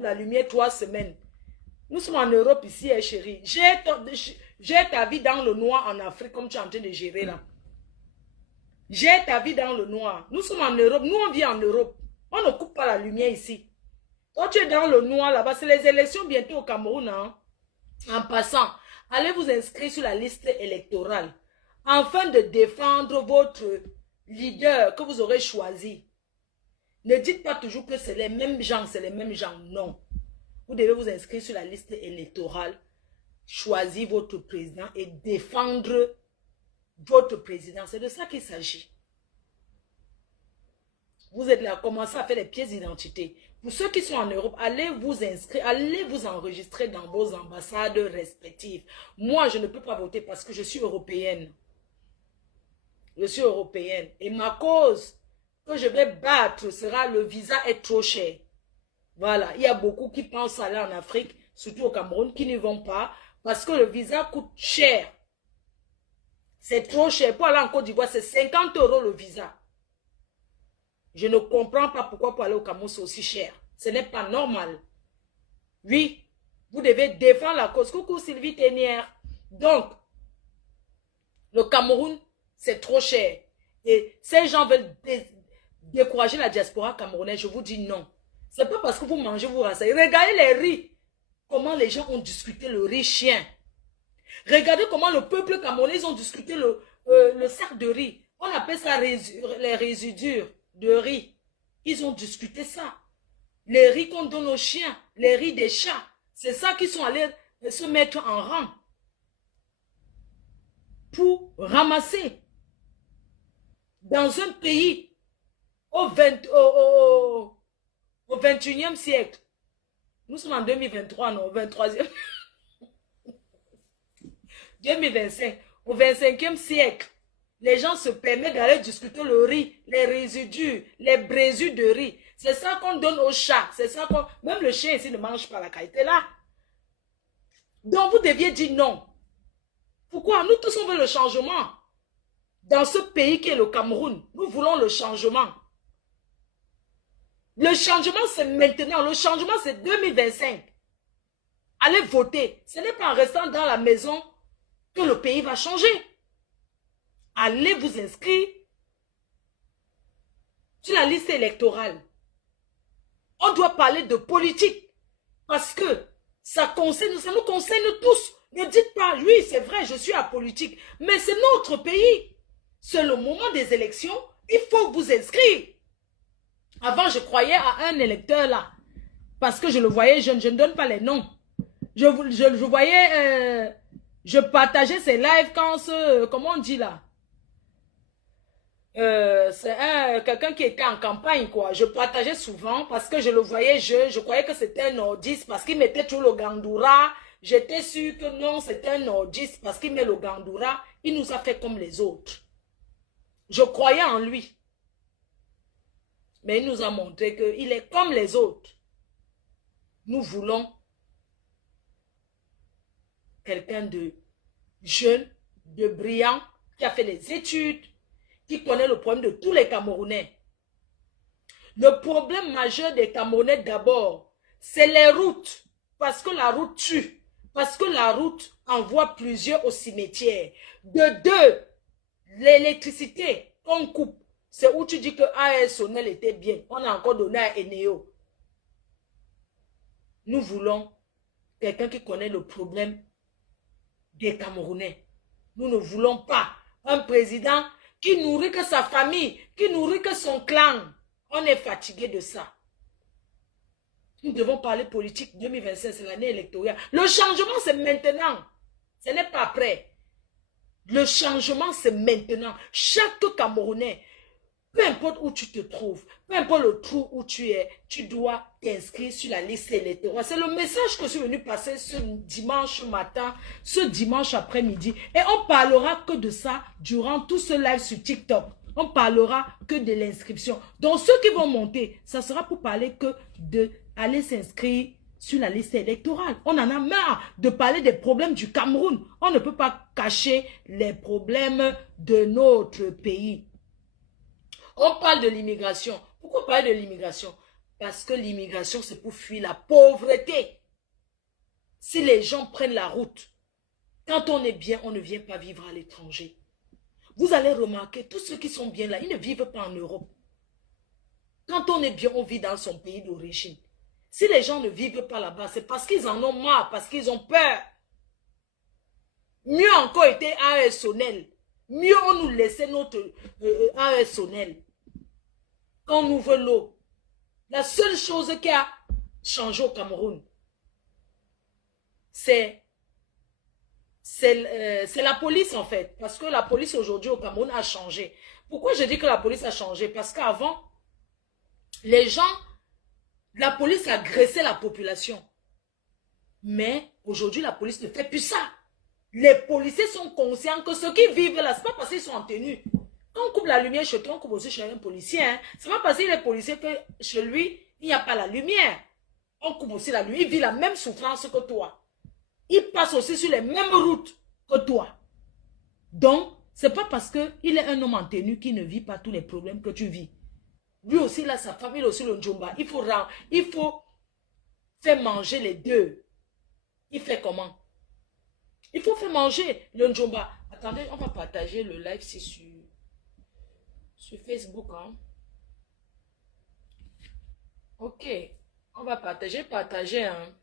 la lumière 3 semaines. Nous sommes en Europe ici, chérie. J'ai ta vie dans le noir en Afrique comme tu es en train de gérer là. J'ai ta vie dans le noir. Nous sommes en Europe. Nous, on vit en Europe. On ne coupe pas la lumière ici. Toi, tu es dans le noir là-bas. C'est les élections bientôt au Cameroun. Hein? En passant, allez vous inscrire sur la liste électorale afin de défendre votre leader que vous aurez choisi. Ne dites pas toujours que c'est les mêmes gens, c'est les mêmes gens. Non. Vous devez vous inscrire sur la liste électorale, choisir votre président et défendre votre président. C'est de ça qu'il s'agit. Vous êtes là, commencez à faire des pièces d'identité. Pour ceux qui sont en Europe, allez vous inscrire, allez vous enregistrer dans vos ambassades respectives. Moi, je ne peux pas voter parce que je suis européenne. Je suis européenne. Et ma cause que je vais battre sera le visa est trop cher. Voilà, il y a beaucoup qui pensent aller en Afrique, surtout au Cameroun, qui n'y vont pas parce que le visa coûte cher. C'est trop cher. Pour aller en Côte d'Ivoire, c'est 50 € le visa. Je ne comprends pas pourquoi pour aller au Cameroun, c'est aussi cher. Ce n'est pas normal. Oui, vous devez défendre la cause. Coucou Sylvie Ténière. Donc, le Cameroun, c'est trop cher. Et ces gens veulent décourager la diaspora camerounaise. Je vous dis non. C'est pas parce que vous mangez, vous rassez. Regardez les riz. Comment les gens ont discuté le riz chien. Regardez comment le peuple camerounais ont discuté le sac de riz. On appelle ça les résidus de riz. Ils ont discuté ça. Les riz qu'on donne aux chiens, les riz des chats. C'est ça qu'ils sont allés se mettre en rang. Pour ramasser. Dans un pays au 21e siècle. Nous sommes en 2023, non, au 23e. 2025. Au 25e siècle. Les gens se permettent d'aller discuter le riz, les résidus, les brésus de riz. C'est ça qu'on donne aux chats. C'est ça qu'on... Même le chien ici ne mange pas la qualité là. Donc vous deviez dire non. Pourquoi? Nous tous on veut le changement. Dans ce pays qui est le Cameroun, nous voulons le changement. Le changement c'est maintenant. Le changement c'est 2025. Allez voter. Ce n'est pas en restant dans la maison que le pays va changer. Allez vous inscrire sur la liste électorale. On doit parler de politique parce que ça nous concerne tous. Ne dites pas, oui, c'est vrai, je suis apolitique, mais c'est notre pays. C'est le moment des élections, il faut vous inscrire. Avant, je croyais à un électeur là, parce que je le voyais jeune, je ne donne pas les noms. Je voyais, je partageais ses lives quand comment on dit là? C'est quelqu'un qui était en campagne quoi. Je partageais souvent parce que je le voyais jeune. Je croyais que c'était un nordiste parce qu'il mettait toujours le gandoura. J'étais sûre que non, c'était un nordiste parce qu'il met le gandoura. Il nous a fait comme les autres. Je croyais en lui. Mais il nous a montré qu'il est comme les autres. Nous voulons quelqu'un de jeune, de brillant, qui a fait les études, qui connaît le problème de tous les Camerounais. Le problème majeur des Camerounais d'abord, c'est les routes. Parce que la route tue. Parce que la route envoie plusieurs au cimetière. De deux, l'électricité qu'on coupe. C'est où tu dis que AS Sonel était bien. On a encore donné à Eneo. Nous voulons quelqu'un qui connaît le problème des Camerounais. Nous ne voulons pas un président qui nourrit que sa famille, qui nourrit que son clan. On est fatigué de ça. Nous devons parler politique. 2025, c'est l'année électorale. Le changement, c'est maintenant. Ce n'est pas après. Le changement, c'est maintenant. Chaque Camerounais, peu importe où tu te trouves, peu importe le trou où tu es, tu dois t'inscrire sur la liste électorale. C'est le message que je suis venu passer ce dimanche matin, ce dimanche après-midi. Et on parlera que de ça durant tout ce live sur TikTok. On parlera que de l'inscription. Donc ceux qui vont monter, ça sera pour parler que d'aller s'inscrire sur la liste électorale. On en a marre de parler des problèmes du Cameroun. On ne peut pas cacher les problèmes de notre pays. On parle de l'immigration. Pourquoi parler de l'immigration? Parce que l'immigration, c'est pour fuir la pauvreté. Si les gens prennent la route, quand on est bien, on ne vient pas vivre à l'étranger. Vous allez remarquer, tous ceux qui sont bien là, ils ne vivent pas en Europe. Quand on est bien, on vit dans son pays d'origine. Si les gens ne vivent pas là-bas, c'est parce qu'ils en ont marre, parce qu'ils ont peur. Mieux encore était ASONEL. Mieux on nous laissait notre ASONEL. Quand on ouvre l'eau. La seule chose qui a changé au Cameroun, c'est la police en fait. Parce que la police aujourd'hui au Cameroun a changé. Pourquoi je dis que la police a changé? Parce qu'avant, les gens, la police agressait la population. Mais aujourd'hui, la police ne fait plus ça. Les policiers sont conscients que ceux qui vivent là, ce n'est pas parce qu'ils sont en tenue. Quand on coupe la lumière chez toi, on coupe aussi chez un policier. Hein. Ce n'est pas parce qu'il est policier que chez lui, il n'y a pas la lumière. On coupe aussi la lumière. Il vit la même souffrance que toi. Il passe aussi sur les mêmes routes que toi. Donc, ce n'est pas parce qu'il est un homme en tenue qu'il ne vit pas tous les problèmes que tu vis. Lui aussi, là, sa famille, aussi le Njomba. Il faut faire manger les deux. Il fait comment? Il faut faire manger le Njomba. Attendez, on va partager le live ici sur Facebook. Hein. Ok. On va partager. Hein.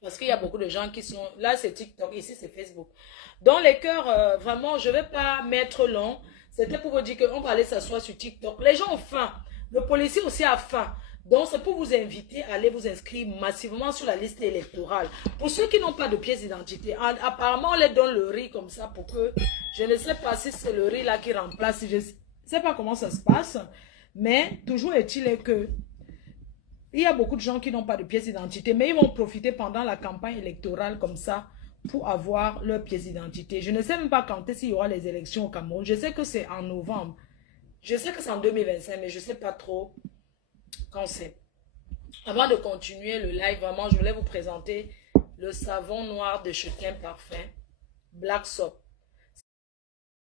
Parce qu'il y a beaucoup de gens qui sont... Là, c'est TikTok. Ici, c'est Facebook. Dans les cœurs, vraiment, je ne vais pas mettre long. C'était pour vous dire qu'on va aller s'asseoir sur TikTok. Les gens ont faim. Le policier aussi a faim. Donc, c'est pour vous inviter à aller vous inscrire massivement sur la liste électorale. Pour ceux qui n'ont pas de pièce d'identité, apparemment, on les donne le riz comme ça pour que... Je ne sais pas si c'est le riz là qui remplace. Je ne sais pas comment ça se passe. Mais toujours est-il que... Il y a beaucoup de gens qui n'ont pas de pièce d'identité, mais ils vont profiter pendant la campagne électorale comme ça pour avoir leur pièce d'identité. Je ne sais même pas quand est-ce qu'il y aura les élections au Cameroun. Je sais que c'est en novembre. Je sais que c'est en 2025, mais je ne sais pas trop quand c'est. Avant de continuer le live, vraiment, je voulais vous présenter le savon noir de Chutkin Parfum, Black Soap.